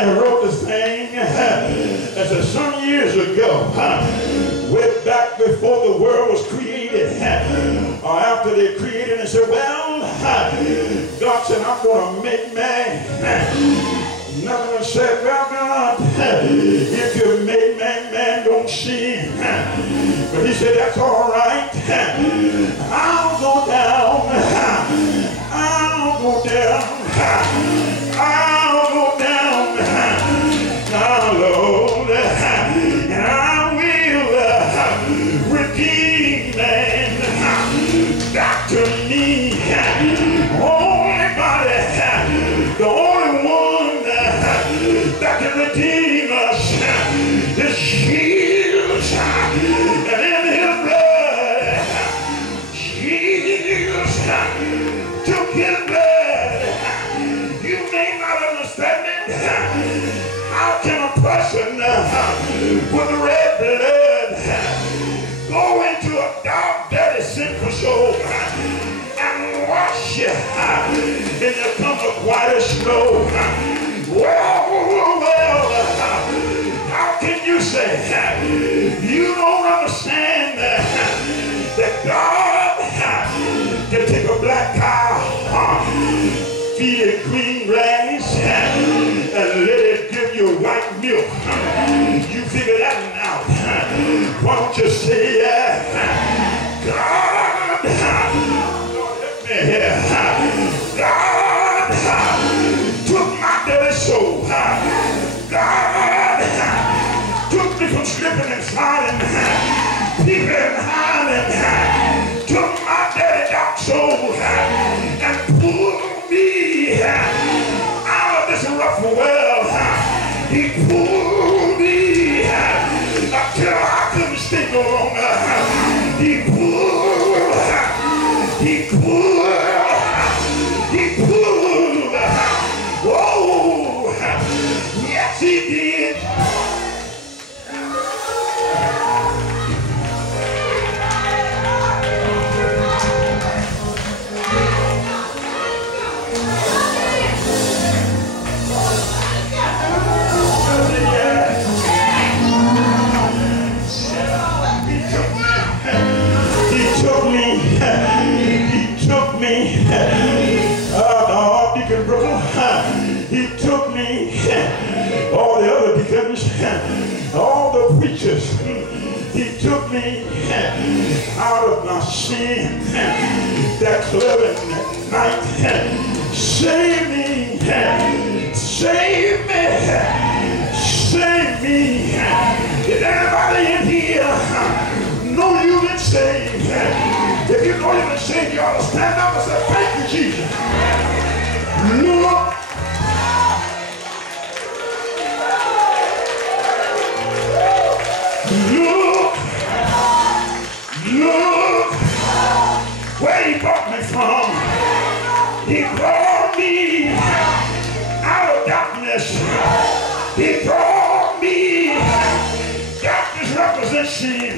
somebody wrote this thing as some years ago, way back before the world was created, or after they created, and said, well, God said, I'm going to make man. Another one said, well, God, if you make man, man don't sin. But he said, that's all right. I'll go down. I'll go down. I'll go down. Now, Lord, and I will redeem man back to me. Only body, the only one that can redeem us is Jesus. And in his blood, Jesus took his blood. You may not understand it. How can a person with red blood go into a dark, dirty, sinful soul and wash you and you come up white as snow? Well, how can you say you don't understand that God can take a black cow, feed it green grass, and let it give you white milk? You figure that one out. Why don't you say, God, Lord, help me here. God took my dirty soul. God took me from slipping and sliding, peeping and hiding. Took my dirty dark soul and pulled me out of this rough world. He pulled me until I couldn't stay no longer. He pulled. Whoa, yes he did. He took me, all the other deacons, all the preachers. He took me out of my sin, that club at night. Save me, save me, save me. Is anybody in here know you've been saved? If you know you've been saved, you ought to stand up and say, thank you, Jesus. Look. Look where he brought me from. He brought me out of darkness. He brought me. Darkness represents sin.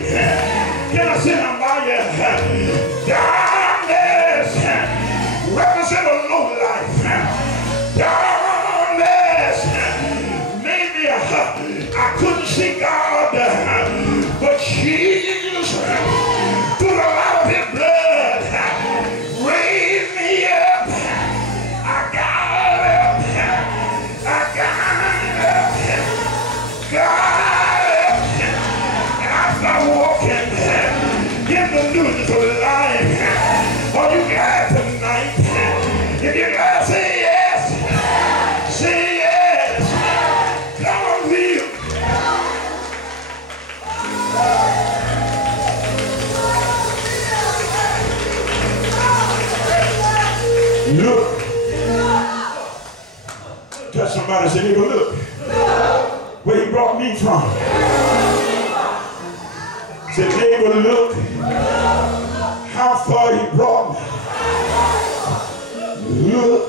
Can I say that by you? Darkness represents a low life. Darkness, maybe I couldn't see God, but Jesus, through the light of his blood, raised me up. I got up. I got up. And I started walking in the newness of life. Are you glad tonight? If you're glad, say yes. Say yes. God will. Look. Tell somebody, say, neighbor, look. Where he brought me from. Say, neighbor, look. How far he brought me. Look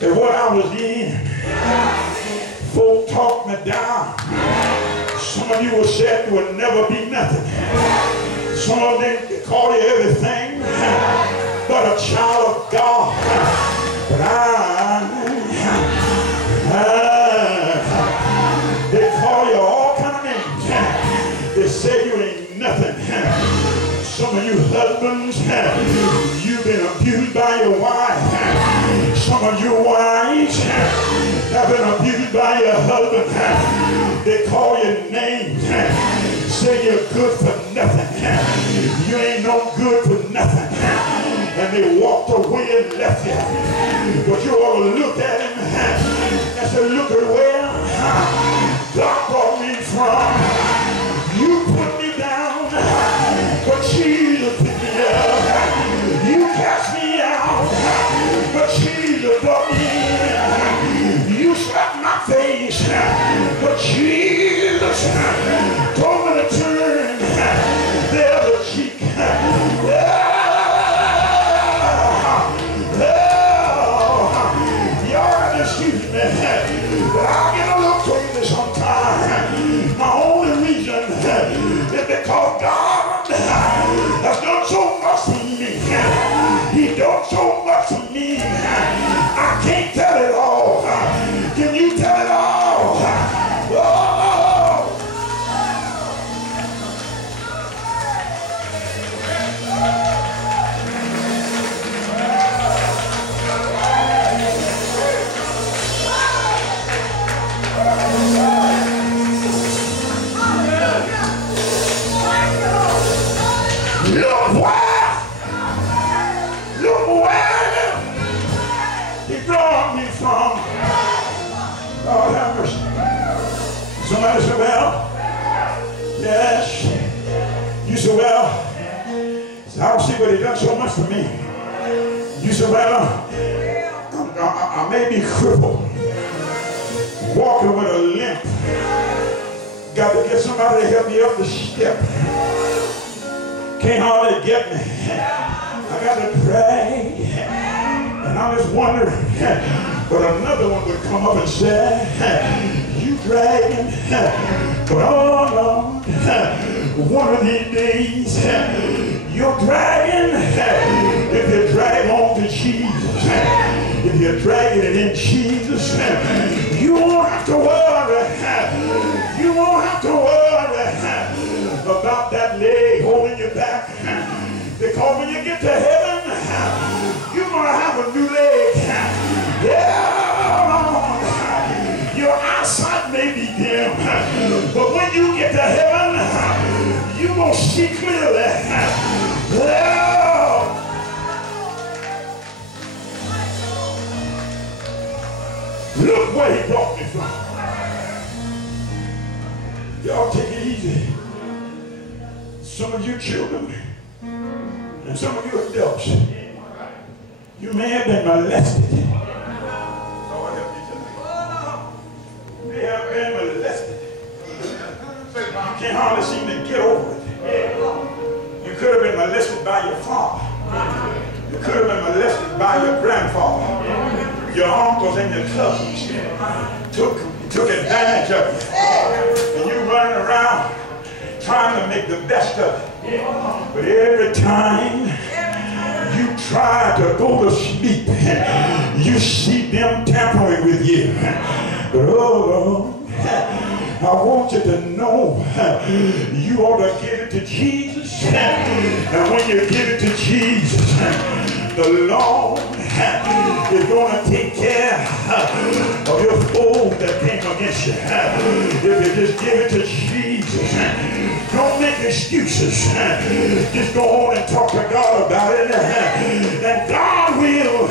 at what I was in. Folk talked me down. Some of you will say you would never be nothing. Some of them call you everything but a child of God. But I husbands, you've been abused by your wife. Some of your wives have been abused by your husband. They call you names, say you're good for nothing. You ain't no good for nothing. And they walked away and left you. But you ought to look at him and say, look at where God brought me from. You put me down, but Jesus picked me up. You cast me out, but Jesus brought me in. You slapped my face, but Jesus told me to turn the other cheek. I get a little crazy sometimes. My only reason is because God has done so much for me. He done so much for me. I can't tell it all. Can you tell it all? Oh. Look where he brought me from. Lord have mercy. Somebody said, well, yes. You said, well, I don't see what he done so much for me. You said, well, I may be crippled, walking with a limp. Got to get somebody to help me up the step. Can't hardly get me. I got to pray. And I'm just wondering, but another one would come up and say, you dragging. But oh Lord, one of these days, you're dragging. If you drag on to Jesus, if you're dragging it in Jesus, you won't have to worry. You won't have to worry about that leg holding you back. Because when you get to heaven, you're going to have a new leg. Yeah. Your eyesight may be dim, but when you get to heaven, you're going to see clearly. Yeah. Look where he brought me from. Y'all take it easy. Some of you children and some of you adults, you may have been molested. Lord help you tonight. You may have been molested. You can't hardly seem to get over it. You could have been molested by your father. You could have been molested by your grandfather. Your uncles and your cousins took advantage of you. And you running around trying to make the best of it. But every time you try to go to sleep, you see them tampering with you. But oh Lord, I want you to know you ought to give it to Jesus. And when you give it to Jesus, the Lord is going to take care of your foes that came against you. If you just give it to Jesus, don't make excuses. Just go on and talk to God about it. And God will